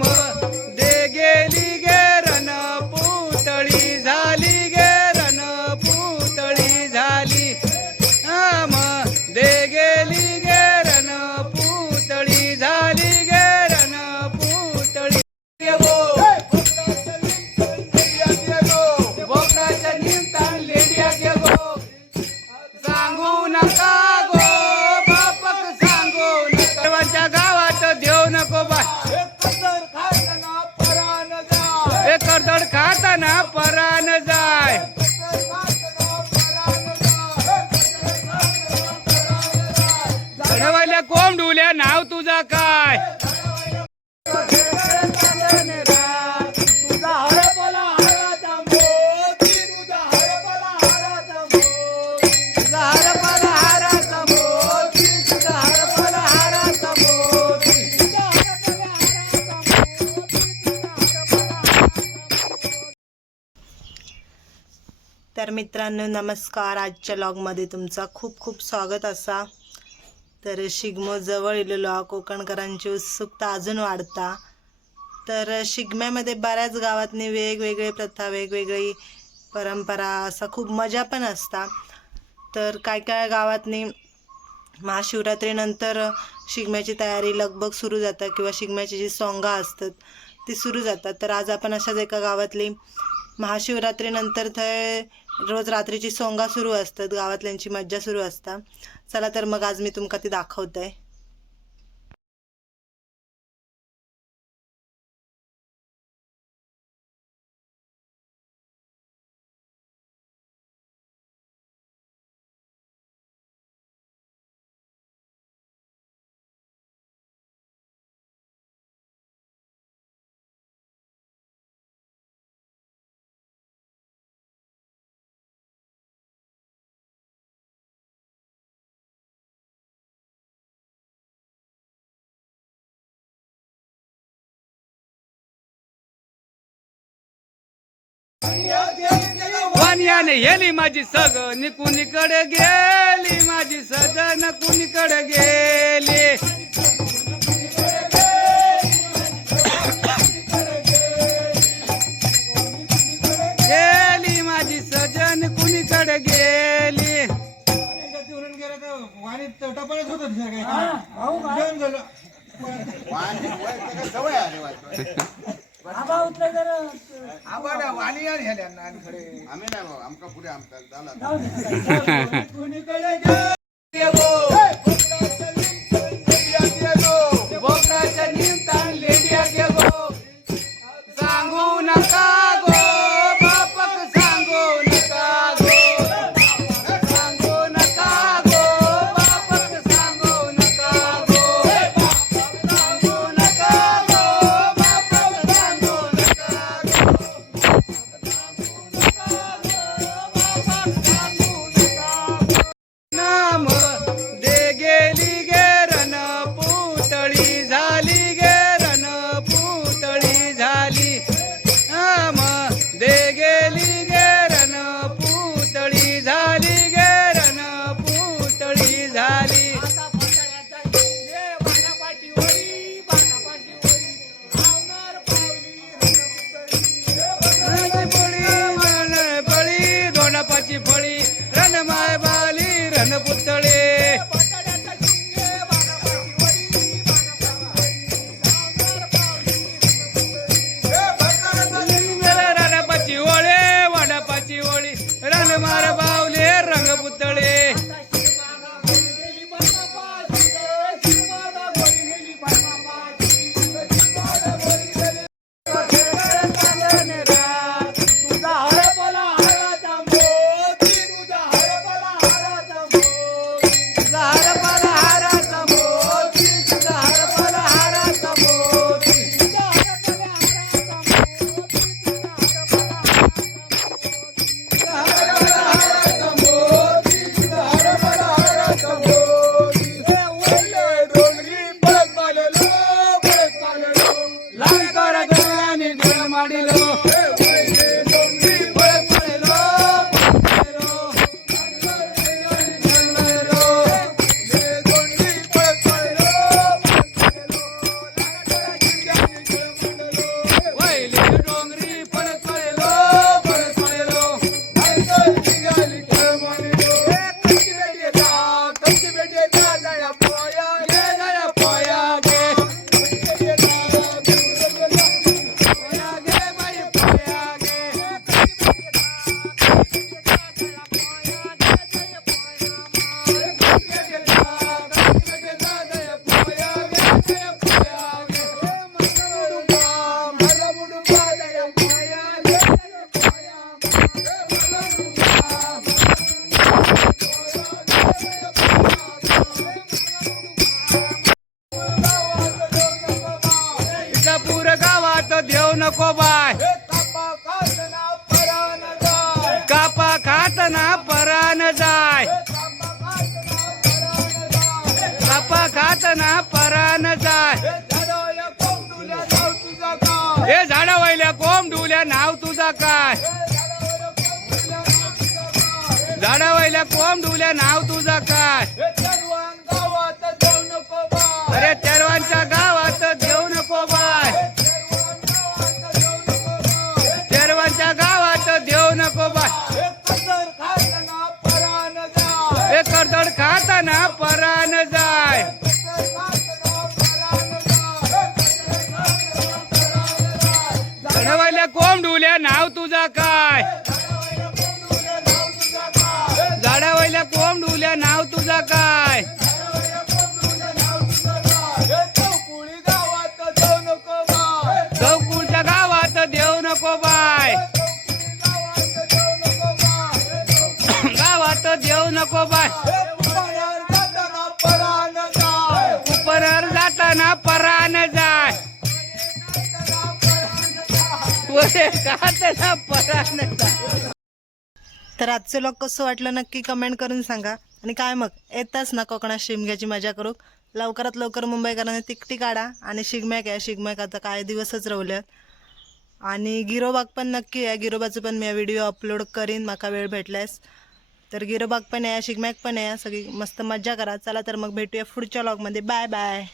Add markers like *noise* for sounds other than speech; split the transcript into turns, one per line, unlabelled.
ಮರ
तर मित्रांनो नमस्कार. आजच्या लॉगमध्ये तुमचा खूप खूप स्वागत असा. तर शिगमो जवळ इलेलो हा कोकणकरांची उत्सुकता अजून वाढता. तर शिगम्यामध्ये बऱ्याच गावातनी वेगवेगळे प्रथा वेगवेगळी परंपरा असा खूप मजा पण असता. तर काय काय गावातनी महाशिवरात्रीनंतर शिगम्याची तयारी लगबग सुरू जातात किंवा शिगम्याची जी सोंगा असतात ती सुरू जातात. तर आज आपण अशाच एका गावातली महाशिवरात्रीनंतर थंय रोज रात्रीची सोंगा सुरू असतात गावातल्यांची मज्जा सुरू असता. चला तर मग आज मी तुमका ती दाखवते.
वाण्याने हेली माझी सगन कुणीकडे गेली? माझी सजन कुणीकडे गेली? गेली माझी सजन कुणीकडे गेली
आम्ही नाही बाबा आमका पुढे आमका झाला.
ಮಾಡಿ नको बाय. कापा खातना परान जाय. कापा खातना परान जाय. हे झाडा वयल्या कोंब डुल्या नाव तुझा काय? झाडा वयल्या कोंब डुल्या नाव तुझा काय? काय? झाडावयल्या कोंब डुल्या नाव तुझा काय? चौकुळच्या गावात देऊ नको बाय. *coughs* गावात देऊ नको बाय.
तर आजचं लोक कसं वाटलं नक्की कमेंट करून सांगा. आणि काय मग? येताच ना कोकणात शिमग्याची मजा करू. लवकरात लवकर मुंबईकरांनी तिकटी काढा. आणि शिगम्याक या शिगम्याक आता काय दिवसच रवल्यात. आणि गिरोबाग पण नक्की आहे गिरोबाचं पण मी व्हिडिओ अपलोड करीन. माका वेळ भेटल्यास. तर गिरोबाग पण या. शिगम्याक पण या. सगळी मस्त मजा करा. चला तर मग भेटूया पुढच्या लॉगमध्ये बाय बाय